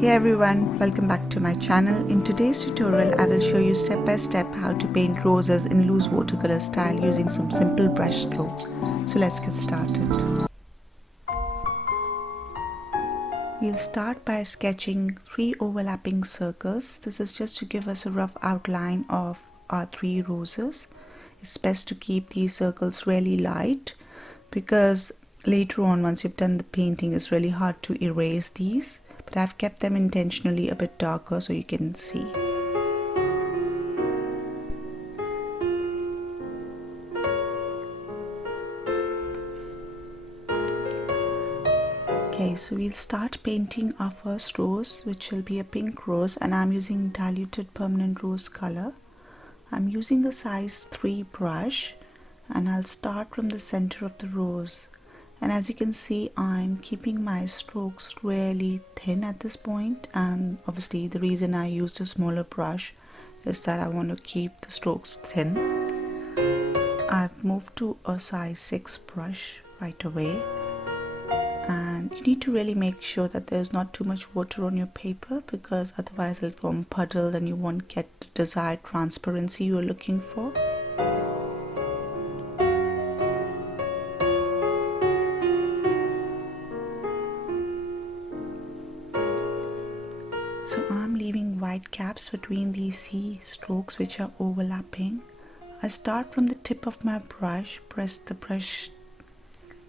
Hey everyone, welcome back to my channel. In today's tutorial, I will show you step by step how to paint roses in loose watercolor style using some simple brush stroke. So let's get started. We'll start by sketching 3 overlapping circles. This is just to give us a rough outline of our 3 roses. It's best to keep these circles really light because later on, once you've done the painting, it's really hard to erase these. But I've kept them intentionally a bit darker so you can see. Okay, so we'll start painting our first rose, which will be a pink rose, and I'm using diluted permanent rose color. I'm using a size 3 brush, and I'll start from the center of the rose. And as you can see, I'm keeping my strokes really thin at this point, and obviously the reason I used a smaller brush is that I want to keep the strokes thin. I've moved to a size 6 brush right away, and you need to really make sure that there's not too much water on your paper because otherwise it'll form puddles and you won't get the desired transparency you're looking for. So I'm leaving white gaps between these C strokes which are overlapping. I start from the tip of my brush, press the brush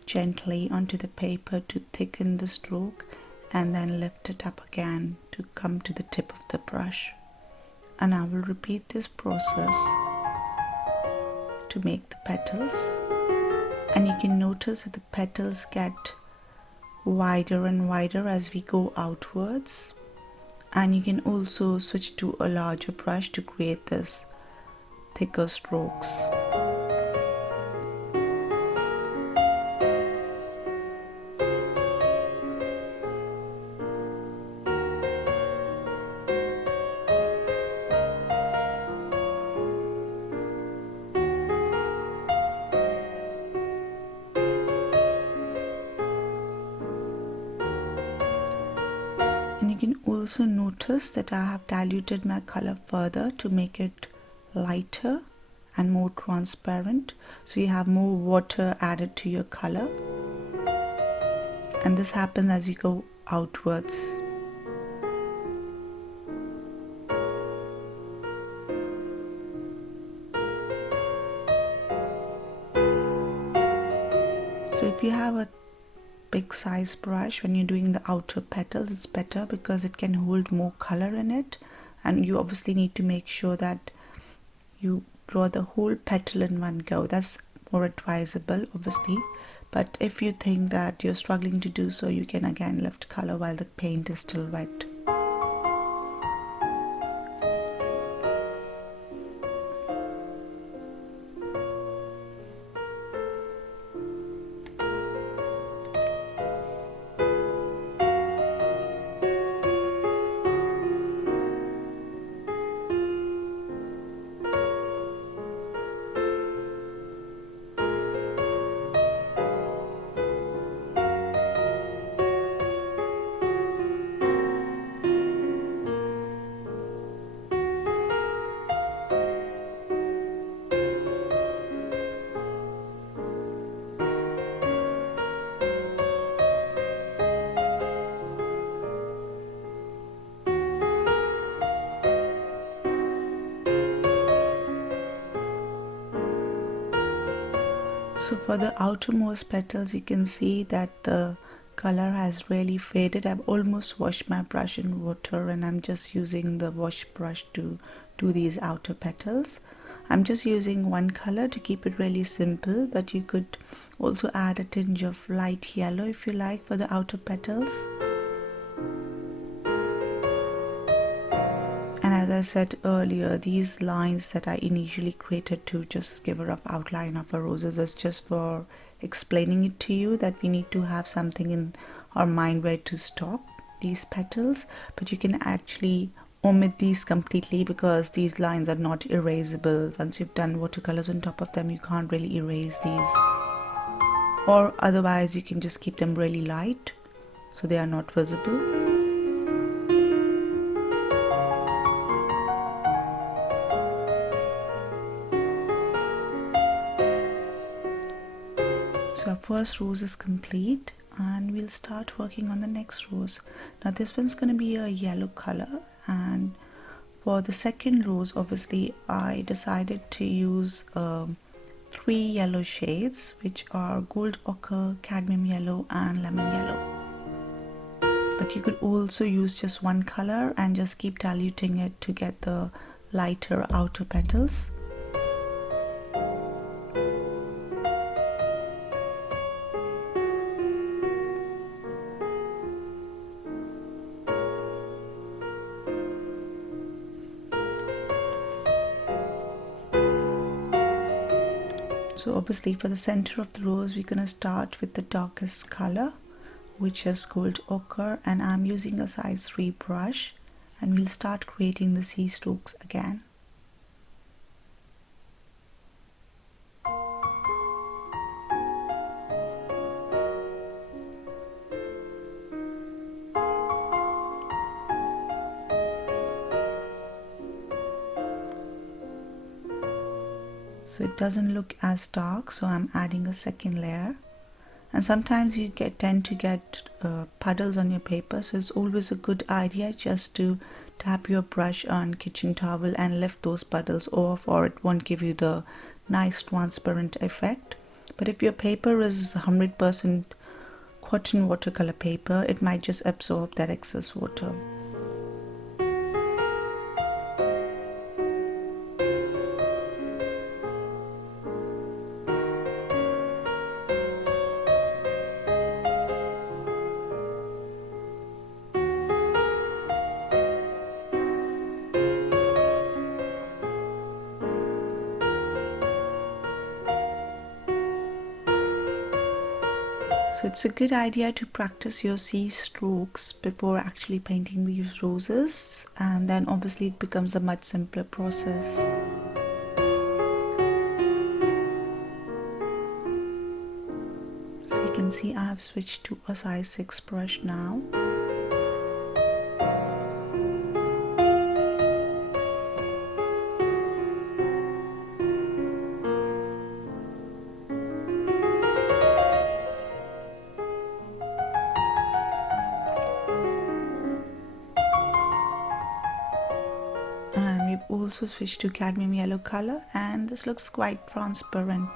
gently onto the paper to thicken the stroke, and then lift it up again to come to the tip of the brush. And I will repeat this process to make the petals. And you can notice that the petals get wider and wider as we go outwards. And you can also switch to a larger brush to create this thicker strokes. And you can also notice that I have diluted my color further to make it lighter and more transparent, so you have more water added to your color, and this happens as you go outwards. So if you have a big size brush, when you're doing the outer petals, it's better because it can hold more color in it, and you obviously need to make sure that you draw the whole petal in one go. That's more advisable obviously, but if you think that you're struggling to do so, you can again lift color while the paint is still wet. So for the outermost petals, you can see that the color has really faded. I've almost washed my brush in water, and I'm just using the wash brush to do these outer petals. I'm just using one color to keep it really simple, but you could also add a tinge of light yellow if you like for the outer petals. And as I said earlier, these lines that I initially created to just give a rough outline of our roses is just for explaining it to you that we need to have something in our mind where to stop these petals, but you can actually omit these completely because these lines are not erasable. Once you've done watercolors on top of them, you can't really erase these, or otherwise you can just keep them really light so they are not visible. So our first rose is complete and we'll start working on the next rose. Now this one's going to be a yellow color, and for the second rose obviously I decided to use 3 yellow shades, which are gold ochre, cadmium yellow and lemon yellow. But you could also use just one color and just keep diluting it to get the lighter outer petals. So obviously for the center of the rose we're going to start with the darkest color, which is gold ochre, and I'm using a size 3 brush, and we'll start creating the C strokes again. So it doesn't look as dark, so I'm adding a second layer. And sometimes you tend to get puddles on your paper, so it's always a good idea just to tap your brush on kitchen towel and lift those puddles off, or it won't give you the nice transparent effect. But if your paper is 100% cotton watercolor paper, it might just absorb that excess water. So it's a good idea to practice your C strokes before actually painting these roses, and then obviously it becomes a much simpler process. So you can see I have switched to a size 6 brush now. And we've also switched to cadmium yellow color, and this looks quite transparent.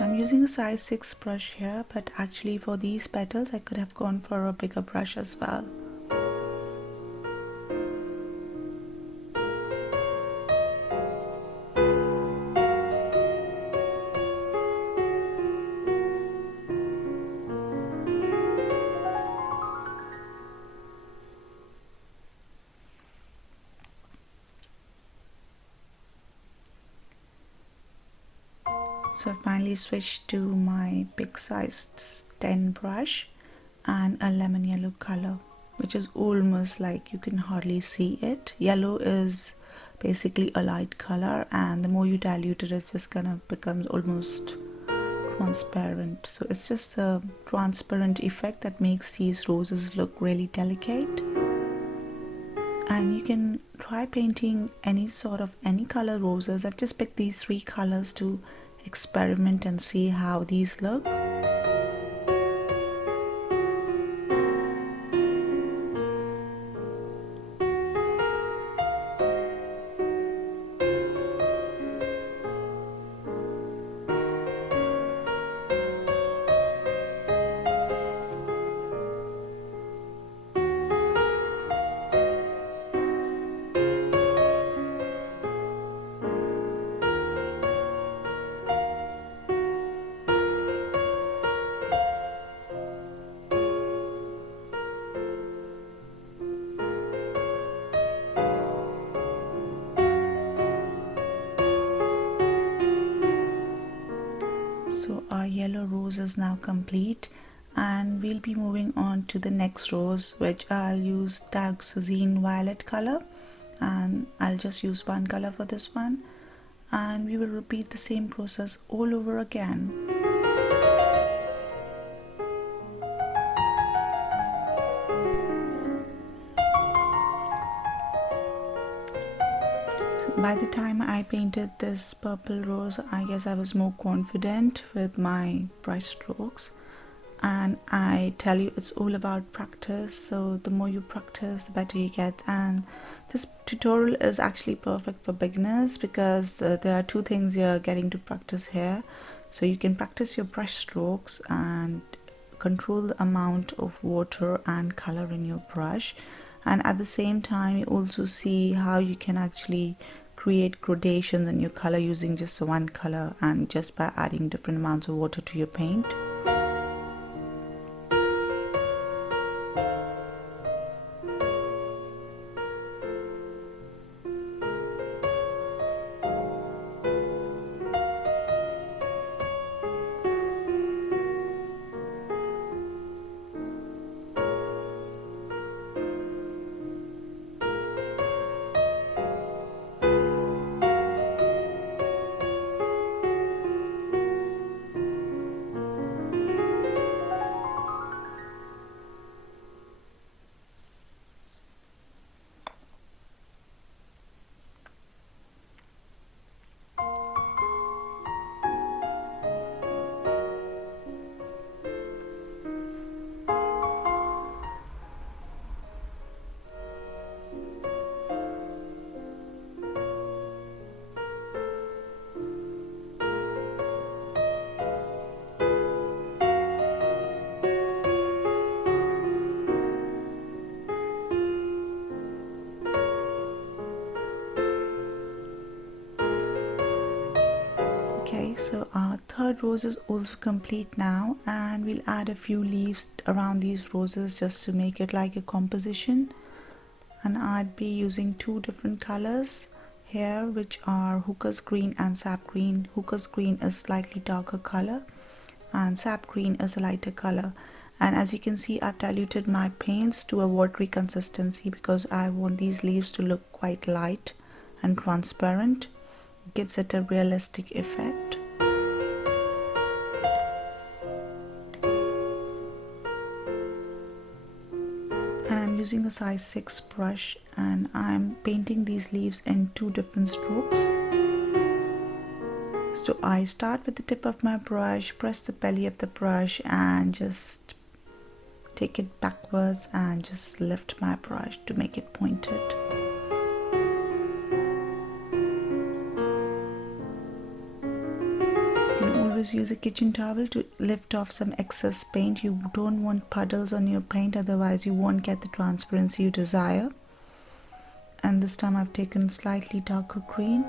I'm using a size 6 brush here, but actually for these petals I could have gone for a bigger brush as well. So I finally switched to my big size 10 brush and a lemon yellow color, which is almost like you can hardly see it. Yellow is basically a light color, and the more you dilute it, it's just gonna become almost transparent. So it's just a transparent effect that makes these roses look really delicate. And you can try painting any color roses. I've just picked these 3 colors to experiment and see how these look. rose is now complete, and we'll be moving on to the next rose, which I'll use Dioxazine Violet color, and I'll just use one color for this one, and we will repeat the same process all over again. By the time I painted this purple rose, I guess I was more confident with my brush strokes, and I tell you, it's all about practice. So the more you practice, the better you get. And this tutorial is actually perfect for beginners because there are two things you're getting to practice here. So you can practice your brush strokes and control the amount of water and color in your brush, and at the same time you also see how you can actually create gradations in your color using just one color and just by adding different amounts of water to your paint. Okay, so our third rose is also complete now, and we'll add a few leaves around these roses just to make it like a composition. And I'd be using two different colors here, which are Hooker's Green and Sap Green. Hooker's Green is slightly darker color and Sap Green is a lighter color. And as you can see, I've diluted my paints to a watery consistency because I want these leaves to look quite light and transparent. It gives it a realistic effect. And I'm using a size 6 brush, and I'm painting these leaves in two different strokes. So I start with the tip of my brush, press the belly of the brush and just take it backwards and just lift my brush to make it pointed. You can always use a kitchen towel to lift off some excess paint. You don't want puddles on your paint, otherwise you won't get the transparency you desire. And this time I've taken slightly darker green.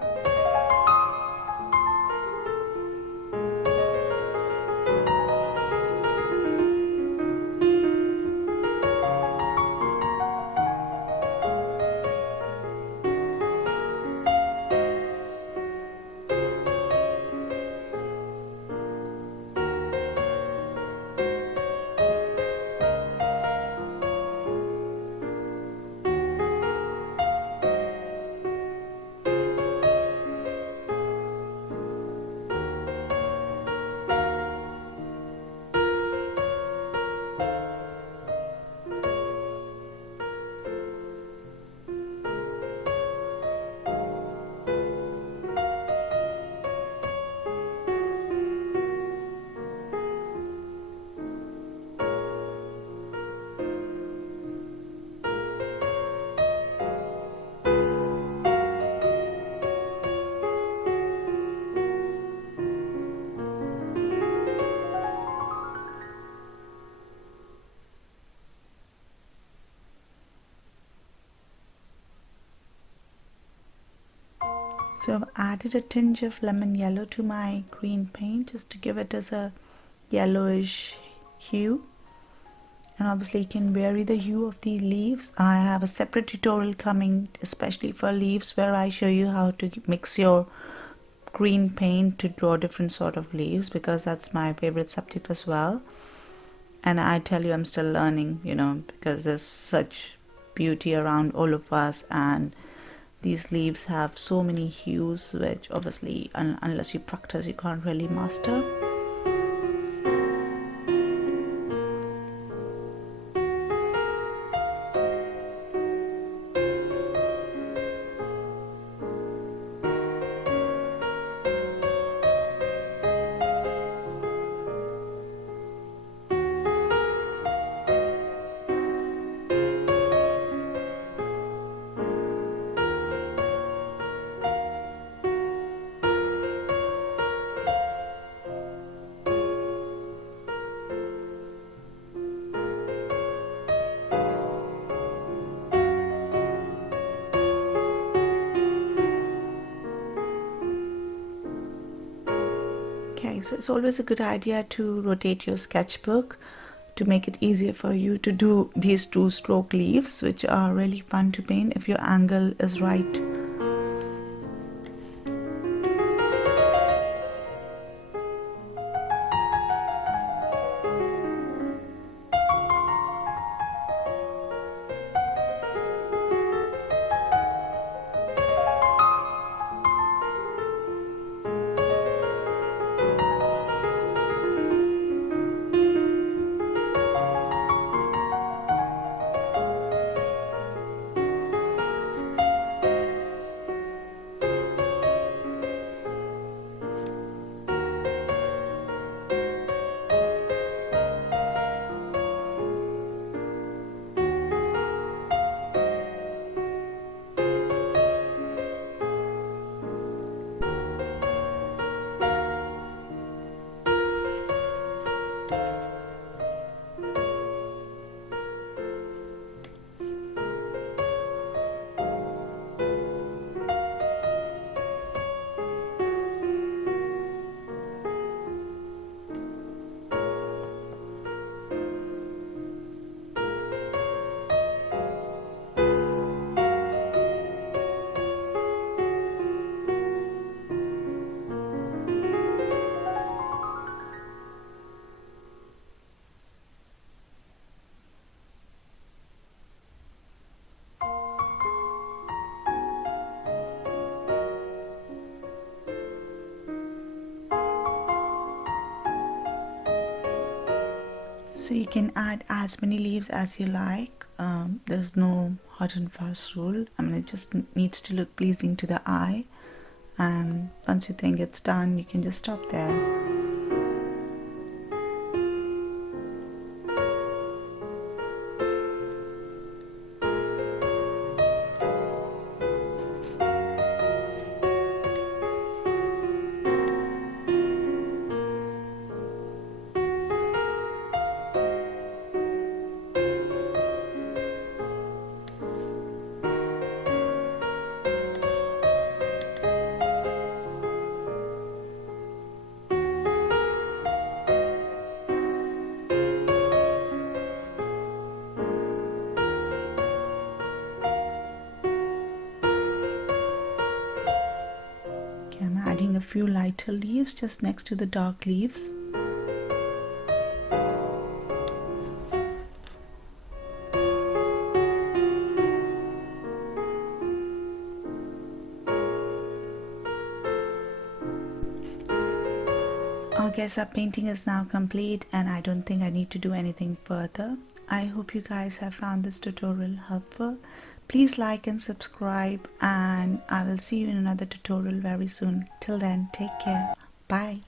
So I've added a tinge of lemon yellow to my green paint just to give it as a yellowish hue. And obviously you can vary the hue of the leaves. I have a separate tutorial coming especially for leaves where I show you how to mix your green paint to draw different sort of leaves, because that's my favorite subject as well. And I tell you, I'm still learning, you know, because there's such beauty around all of us, and these leaves have so many hues, which obviously unless you practice you can't really master. Okay, so it's always a good idea to rotate your sketchbook to make it easier for you to do these 2-stroke leaves, which are really fun to paint if your angle is right. So you can add as many leaves as you like. There's no hard and fast rule. I mean, it just needs to look pleasing to the eye, and once you think it's done, you can just stop there. I'm adding a few lighter leaves just next to the dark leaves. I guess our painting is now complete, and I don't think I need to do anything further. I hope you guys have found this tutorial helpful. Please like and subscribe, and I will see you in another tutorial very soon. Till then, take care. Bye.